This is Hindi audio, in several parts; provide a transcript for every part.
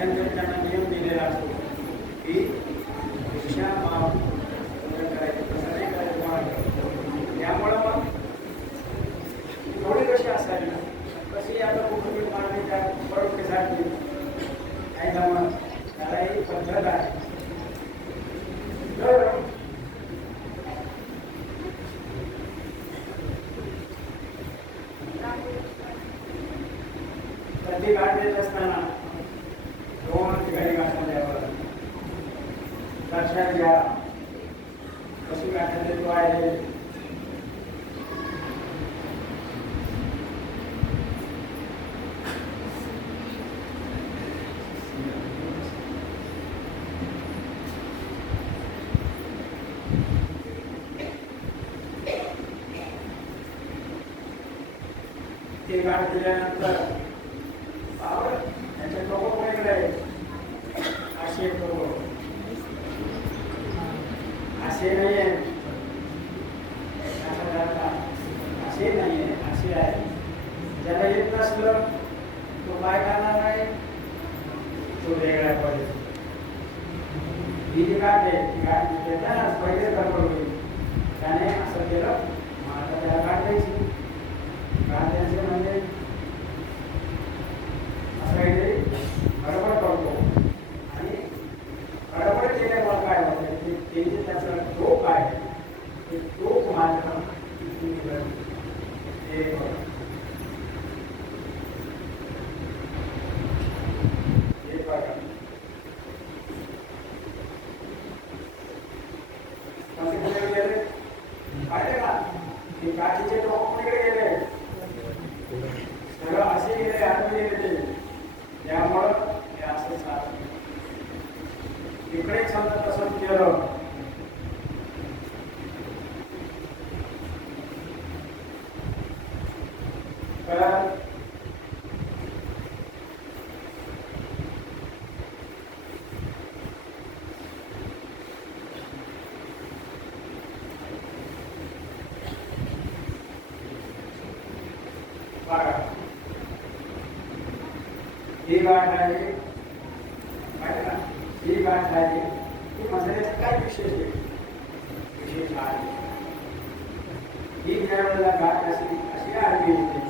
अध्यापक त्यांना नियम दिलेला असतो की शिक्षा माफ करायची तसं नाही करायचं त्यामुळं मग थोडी कशी असावी? कशी आता कुठे मागणी त्या बरोबर काही जमा त्यालाही पद्धत आहे. कशी गाठले तो आहे ते गाठ दिल्यानंतर पावर त्याच्या डोकं वेगळे असे डोकं असे नाही जातात असे नाही आहे असे आहे ज्याला येत नसलं तो काय करणार आहे तो वेगळा पाहिजे ही जी गाठ आहे ती गाठ देताना पहिले होईल त्याने असं केलं आता त्याला गाठ द्यायचे म्हणजे असं काहीतरी गडबड करतो आणि गडबड केल्यामुळे काय होतं ते ते जे त्याचं टोक आहे ते टोक मात्र इथून निघालं. हे बघा. हे बघा. कसे कुठे गेले? पाहिले का? ते काठीचे टोक कुणीकडे गेले सगळं असे गेले आतून गेले ते त्यामुळं हे असं इकडे समजा तसं केलं तर बघा ही गाठ आहे माहिती का ही आहे ही मसाल्याचं विशेष विशेष आहे ही ज्या गाठ अशी अशी आडवी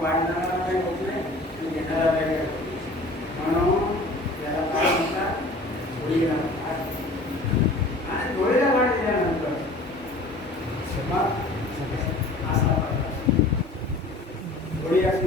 वाढणारा होत नाही आणि घेणारा काही म्हणून त्याला काय म्हणतात धुळीला आणि धुळीला वाढ दिल्यानंतर मग असा धुळी अशी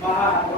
barra